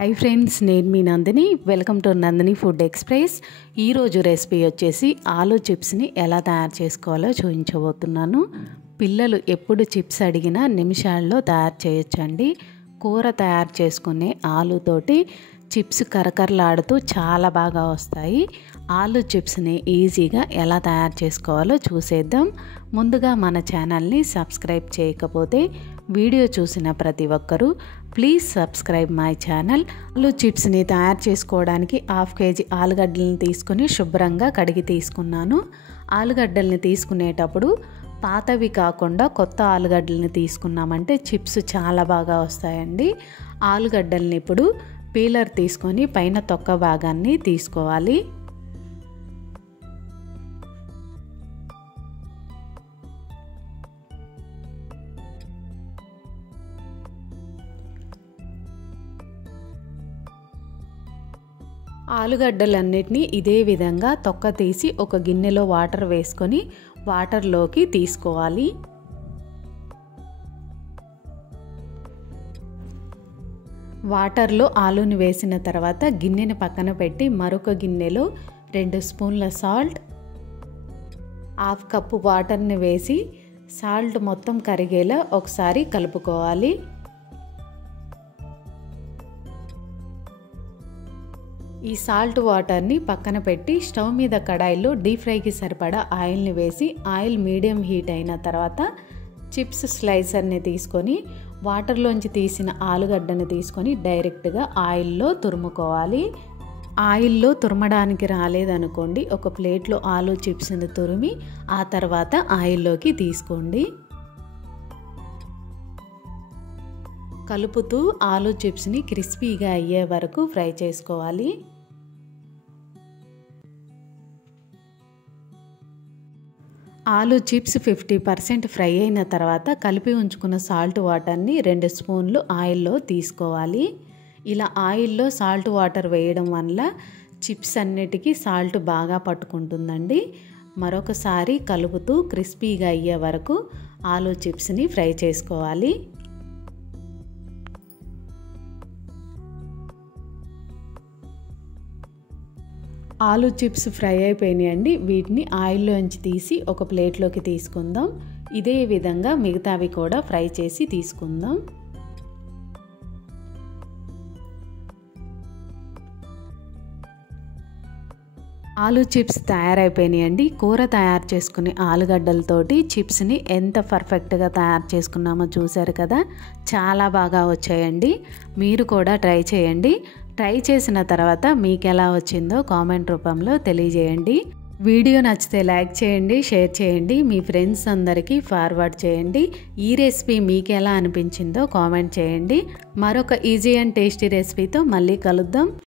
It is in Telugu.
హై ఫ్రెండ్స్, నేను మీ Nandini. Welcome to Nandini food express. ఈరోజు రెసిపీ వచ్చేసి ఆలూ చిప్స్ని ఎలా తయారు చేసుకోవాలో చూపించబోతున్నాను. పిల్లలు ఎప్పుడు చిప్స్ అడిగినా నిమిషాల్లో తయారు చేయొచ్చండి. కూర తయారు చేసుకునే ఆలూతోటి చిప్స్ కరకరలాడుతూ చాలా బాగా వస్తాయి. ఆలూ చిప్స్ని ఈజీగా ఎలా తయారు చేసుకోవాలో చూసేద్దాం. ముందుగా మన ఛానల్ని సబ్స్క్రైబ్ చేయకపోతే వీడియో చూసిన ప్రతి ఒక్కరూ ప్లీజ్ సబ్స్క్రైబ్ మై ఛానల్. ఆలూ చిప్స్ని తయారు చేసుకోవడానికి 1/2 kg ఆలుగడ్డలను తీసుకుని శుభ్రంగా కడిగి తీసుకున్నాను. ఆలుగడ్డల్ని తీసుకునేటప్పుడు పాతవి కాకుండా కొత్త ఆలుగడ్డల్ని తీసుకున్నామంటే చిప్స్ చాలా బాగా వస్తాయండి. ఆలుగడ్డల్ని ఇప్పుడు పీలర్ తీసుకొని పైన తొక్క భాగాన్ని తీసుకోవాలి. ఆలుగడ్డలన్నిటినీ ఇదే విధంగా తొక్క తీసి ఒక గిన్నెలో వాటర్ వేసుకొని వాటర్లోకి తీసుకోవాలి. వాటర్లో ఆలూని వేసిన తర్వాత గిన్నెని పక్కన పెట్టి మరొక గిన్నెలో 2 స్పూన్ల సాల్ట్, 1/2 కప్పు వాటర్ని వేసి సాల్ట్ మొత్తం కరిగేలా ఒకసారి కలుపుకోవాలి. ఈ సాల్ట్ వాటర్ని పక్కన పెట్టి స్టవ్ మీద కడాయిలో డీప్ ఫ్రైకి సరిపడా ఆయిల్ని వేసి ఆయిల్ మీడియం హీట్ అయిన తర్వాత చిప్స్ స్లైసర్ని తీసుకొని వాటర్లోంచి తీసిన ఆలుగడ్డని తీసుకొని డైరెక్ట్గా ఆయిల్లో తురుముకోవాలి. ఆయిల్లో తురమడానికి రాలేదనుకోండి, ఒక ప్లేట్లో ఆలూ చిప్స్ని తురిమి ఆ తర్వాత ఆయిల్లోకి తీసుకోండి. కలుపుతూ ఆలూ చిప్స్ని క్రిస్పీగా అయ్యే వరకు ఫ్రై చేసుకోవాలి. ఆలూ చిప్స్ 50% ఫ్రై అయిన తర్వాత కలిపి ఉంచుకున్న సాల్ట్ వాటర్ని 2 స్పూన్లు ఆయిల్లో తీసుకోవాలి. ఇలా ఆయిల్లో సాల్ట్ వాటర్ వేయడం వల్ల చిప్స్ అన్నిటికీ సాల్ట్ బాగా పట్టుకుంటుందండి. మరొకసారి కలుపుతూ క్రిస్పీగా అయ్యే వరకు ఆలూ చిప్స్ని ఫ్రై చేసుకోవాలి. ఆలూ చిప్స్ ఫ్రై అయిపోయినాయండి. వీటిని ఆయిల్లోంచి తీసి ఒక ప్లేట్లోకి తీసుకుందాం. ఇదే విధంగా మిగతావి కూడా ఫ్రై చేసి తీసుకుందాం. ఆలూ చిప్స్ తయారైపోయినాయండి. కూర తయారు చేసుకునే ఆలుగడ్డలతోటి చిప్స్ని ఎంత పర్ఫెక్ట్గా తయారు చేసుకున్నామో చూశారు కదా, చాలా బాగా వచ్చాయండి. మీరు కూడా ట్రై చేయండి. ట్రై చేసిన తర్వాత మీకు ఎలా వచ్చిందో కామెంట్ రూపంలో తెలియజేయండి. వీడియో నచ్చితే లైక్ చేయండి, షేర్ చేయండి, మీ ఫ్రెండ్స్ అందరికీ ఫార్వర్డ్ చేయండి. ఈ రెసిపీ మీకు ఎలా అనిపించిందో కామెంట్ చేయండి. మరొక ఈజీ అండ్ టేస్టీ రెసిపీతో మళ్ళీ కలుద్దాం.